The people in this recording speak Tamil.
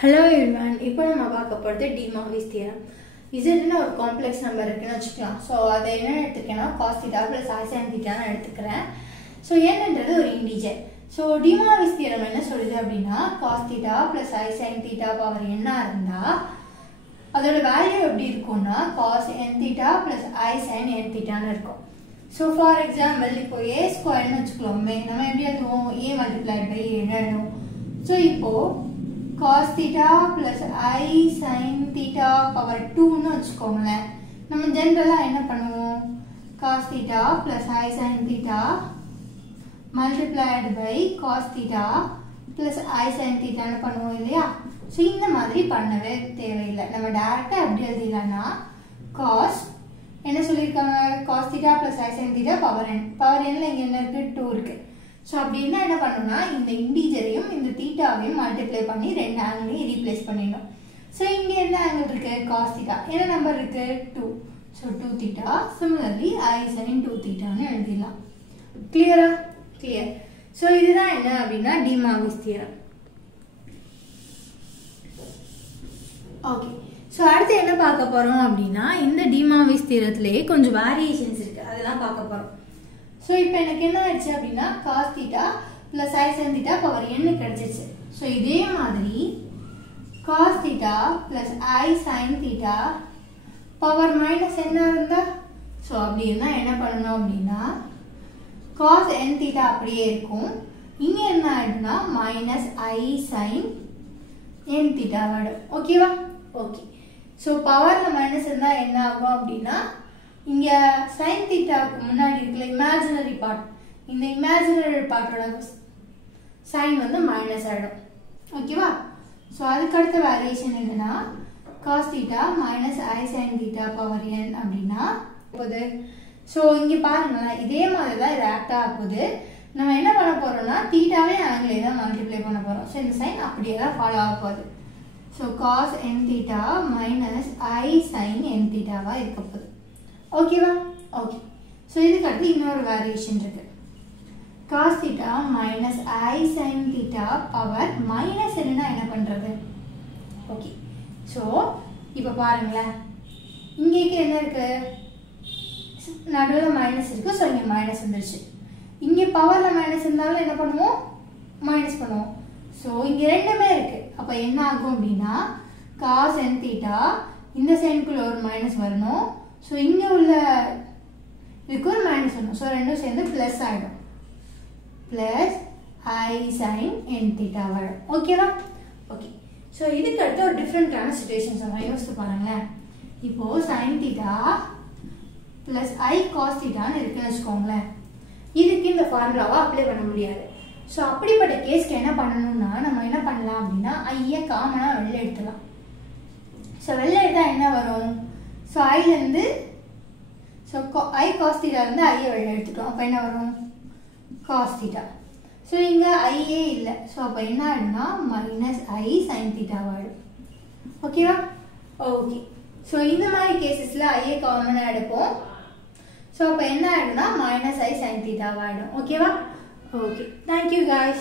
Hello everyone, இப்போ நம்ம பார்க்க போறது De Morgan's theorem. Z ஒரு காம்ப்ளெக்ஸ் நம்பர் இருக்குன்னு வச்சுக்கலாம். சோ அதை என்ன எடுத்துக்கேன்னா cos θ plus i sin θ ன்னு எடுத்துக்கிறேன். சோ nன்றது ஒரு integer. So De Morgan's theorem என்ன சொல்லுது அப்படினா cos θ plus i sin θ power n இருந்தா அதோட வேல்யூ எப்படி இருக்கும்னா cos nθ plus i sin nθ ன்னு இருக்கும். So for example இப்போ a ஸ்கொயர் ன்னு வச்சுக்கலாமே. நம்ம எப்படி எழுதுவோம்? a multiplied by a ன்னு எழுதுவோம். சோ இப்போ cos θ plus i sin θ power 2 ன்னு வச்சுக்கோங்களேன். நம்ம ஜெனரலா என்ன பண்ணுவோம்? cos θ plus i sin θ multiplied by cos θ plus i sin θ ன்னு பண்ணுவோம் இல்லையா? சோ இந்த மாதிரி பண்ணவே தேவையில்லை. நம்ம டைரக்டா எப்படி எழுதிடலாம்னா cos என்ன சொல்லிருக்காங்க? cos θ plus i sin θ power n. power n ல இங்க என்ன இருக்கு? 2 இருக்கு. சோ அப்படினா என்ன பண்ணனும்னா இந்த இன்டிஜரையும் இந்த தீட்டாவையும் மல்டிப்ளை பண்ணி ரெண்டு ஆங்கிளையும் ரீப்ளேஸ் பண்ணிடணும். சோ இங்க என்ன ஆங்கிள் இருக்கு? cos θ. என்ன நம்பர் இருக்கு? 2. சோ 2 θ. similarly i sin 2 θ ன்னு எழுதிடலாம். கிளியரா? கிளியர். சோ இதுதான் என்ன அப்படினா De Morgan's theorem. Okay. So அடுத்து என்ன பார்க்க போறோம் அப்படினா இந்த De Morgan's theoremலயே கொஞ்சம் வேரியேஷன்ஸ் இருக்கு. அதெல்லாம் பார்க்க போறோம். So இப்போ எனக்கு என்ன ஆச்சு அப்படினா cos θ plus i sin θ power n கிடைச்சிருச்சு. சோ இதே மாதிரி cos θ plus i sin θ power minus n இருந்தா சோ அப்படினா என்ன பண்ணனும் அப்படினா cos nθ அப்படியே இருக்கும். இங்க என்ன ஆயிடும்னா minus i sin nθ வரும். ஓகேவா? ஓகே. சோ பவர்ல மைனஸ் இருந்தா என்ன ஆகும் அப்படினா இங்க sin θக்கு முன்னாடி இருக்கிற இமேஜினரி பார்ட் இந்த இமேஜினரி பார்ட்டோட sin வந்து மைனஸ் ஆயிடும். ஓகேவா? சோ அதுக்கு அடுத்த வேரியேஷன் என்னன்னா cos θ minus i sin θ power n அப்படினா போகுது. சோ இங்க பாருங்க இதே மாதிரி தான் இது ஆக்ட் ஆக போகுது. நம்ம என்ன பண்ண போறோம்னா தீட்டாவே ஆங்கிளே தான் மல்டிப்ளை பண்ண போறோம். சோ இந்த sin அப்படியே தான் ஃபாலோ ஆக போகுது. So cos nθ minus i sin nθ வா இருக்க போகுது. ஓகேவா? ஓகே. சோ இதுக்கு அடுத்து இன்னொரு வேரியேஷன் இருக்கு. cos θ minus i sin θ power minus என்னன்னா என்ன பண்றது? ஓகே. சோ இப்போ பாருங்க இங்கேக்கு என்ன இருக்கு? நடுவுல மைனஸ் இருக்கு. சோ இங்க மைனஸ் வந்துருச்சு. இங்க பவர்ல மைனஸ் இருந்தாலும் என்ன பண்ணுவோம்? மைனஸ் பண்ணுவோம். சோ இங்க ரெண்டுமே இருக்கு. அப்ப என்ன ஆகும் அப்படினா cos nθ இந்த சைடுக்குள்ள ஒரு மைனஸ் வரணும். சோ இங்க உள்ள இதுக்கு ஒரு மைனஸ் வரணும். சோ ரெண்டும் சேர்ந்து பிளஸ் ஆயிடும். பிளஸ் i sin nθ வரும். ஓகேவா? ஓகே. சோ இதுக்கு அடுத்து ஒரு டிஃபரண்டான சிச்சுவேஷன்ஸ் நம்ம யோசிச்சு பாருங்க. இப்போ sin θ plus i cos θ ன்னு இருக்குன்னு வெச்சுக்கோங்களேன். இதுக்கு இந்த ஃபார்முலாவை அப்ளை பண்ண முடியாது. சோ அப்படிப்பட்ட கேஸ்க்கு என்ன பண்ணனும்னா நம்ம என்ன பண்ணலாம் அப்படினா i காமனா வெளிய எடுத்துடலாம். சோ வெளிய எடுத்தா என்ன வரும்? சோ i ல இருந்து சோ i cos θ ல இருந்து i வெளிய எடுத்துட்டோம். அப்ப என்ன வரும்? cos θ. சோ இங்க i இல்ல. சோ அப்ப என்ன ஆகும்னா minus i sin θ வரும். ஓகேவா? ஓகே. சோ இந்த மாதிரி கேसेसல i காமனா எடுப்போம். சோ அப்ப என்ன ஆகும்னா minus i sin θ ஆயிடும். ஓகேவா? ஓகே. Thank you guys.